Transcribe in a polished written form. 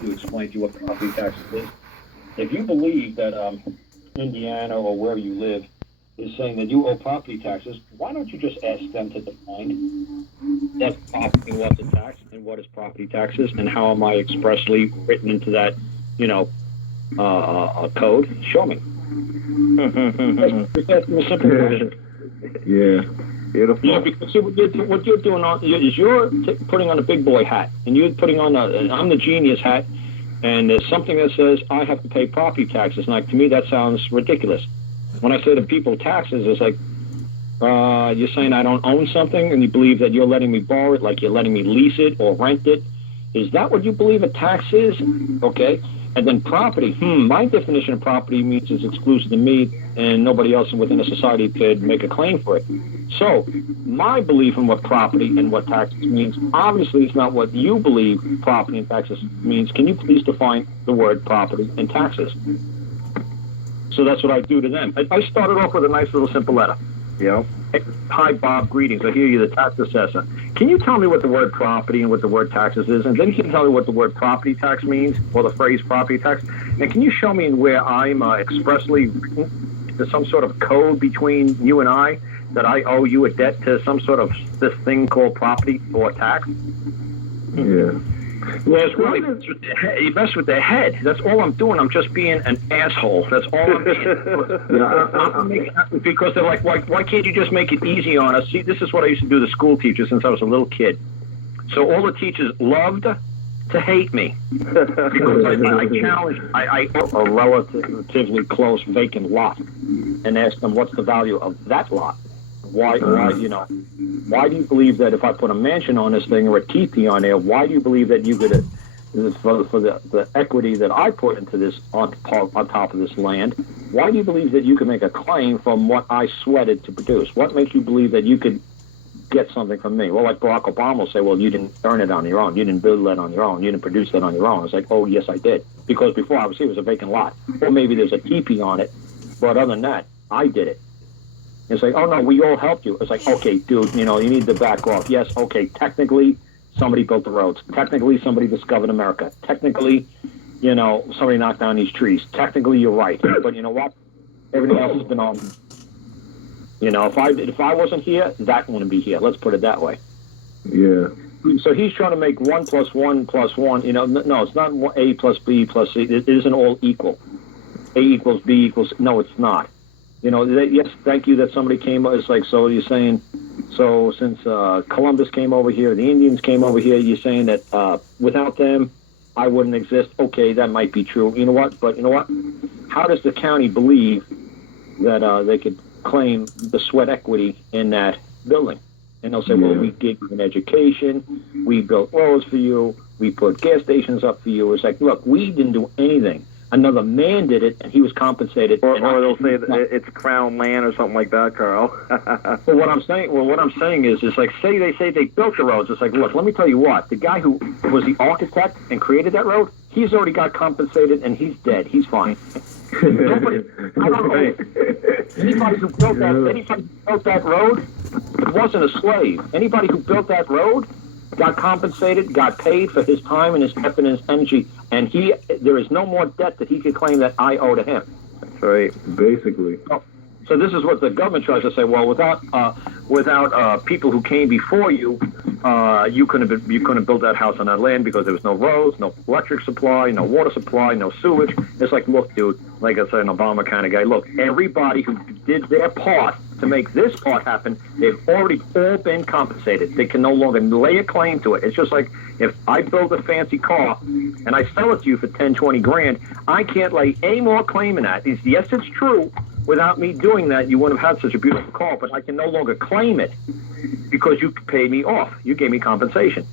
to explain to you what property taxes is. If you believe that Indiana or wherever you live is saying that you owe property taxes, why don't you just ask them to define what's property, what's a tax, and what is property taxes, and how am I expressly written into that, you know, code? Show me. That's a simple question. Yeah. Beautiful. Yeah, because see, what you're doing is you're putting on a big boy hat, and you're putting on I'm the genius hat, and there's something that says I have to pay property taxes. And like, to me, that sounds ridiculous. When I say to people taxes, it's like you're saying I don't own something, and you believe that you're letting me borrow it, like you're letting me lease it or rent it. Is that what you believe a tax is? Okay. And then property. My definition of property means it's exclusive to me, and nobody else within a society could make a claim for it. So, my belief in what property and what taxes means, obviously it's not what you believe property and taxes means. Can you please define the word property and taxes? So that's what I do to them. I started off with a nice little simple letter. You know, hi Bob, greetings. I hear you, the tax assessor. Can you tell me what the word property and what the word taxes is? And then you can tell me what the word property tax means, or the phrase property tax. And can you show me where I'm expressly written to some sort of code between you and I, that I owe you a debt to some sort of this thing called property or tax? Yeah. Well, it's really, you mess with their head. That's all I'm doing. I'm just being an asshole. That's all I'm being. Because they're like, why can't you just make it easy on us? See, this is what I used to do to school teachers since I was a little kid. So all the teachers loved to hate me. Because I challenged, I a relatively close vacant lot and asked them, what's the value of that lot? Why, you know, why do you believe that if I put a mansion on this thing or a teepee on there, why do you believe that you could, for the equity that I put into this on top of this land, why do you believe that you could make a claim from what I sweated to produce? What makes you believe that you could get something from me? Well, like Barack Obama will say, well, you didn't earn it on your own. You didn't build that on your own. You didn't produce that on your own. It's like, oh, yes, I did. Because before, obviously, it was a vacant lot. Or maybe there's a teepee on it. But other than that, I did it. It's like, oh, no, we all helped you. It's like, okay, dude, you know, you need to back off. Yes, okay, technically, somebody built the roads. Technically, somebody discovered America. Technically, you know, somebody knocked down these trees. Technically, you're right. But you know what? Everything else has been on. You know, if I wasn't here, that wouldn't be here. Let's put it that way. Yeah. So he's trying to make 1 + 1 + 1. You know, no, it's not A plus B plus C. It isn't all equal. A equals B equals. No, it's not. You know, yes, thank you that somebody came. It's like, so you're saying, so since Columbus came over here, the Indians came over here, you're saying that without them, I wouldn't exist. Okay, that might be true. You know what? But you know what? How does the county believe that they could claim the sweat equity in that building? And they'll say, well, we gave you an education, we built roads for you, we put gas stations up for you. It's like, look, we didn't do anything. Another man did it, and he was compensated. Or they'll say that it's crown land or something like that, Carl. Well, what I'm saying is like, they say they built the roads. It's like, look, let me tell you what. The guy who was the architect and created that road, he's already got compensated, and he's dead. He's fine. Anybody who built that road wasn't a slave. Anybody who built that road got compensated, got paid for his time and his effort and his energy, and there is no more debt that he could claim that I owe to him. That's right. Basically. So this is what the government tries to say. Well, without people who came before you, you couldn't build that house on that land because there was no roads, no electric supply, no water supply, no sewage. It's like, look, dude, like I said, an Obama kind of guy. Look, everybody who did their part to make this part happen, they've already all been compensated. They can no longer lay a claim to it. It's just like if I build a fancy car and I sell it to you for 10, 20 grand, I can't lay any more claim in that. Yes, it's true. Without me doing that, you wouldn't have had such a beautiful car, but I can no longer claim it because you paid me off. You gave me compensation.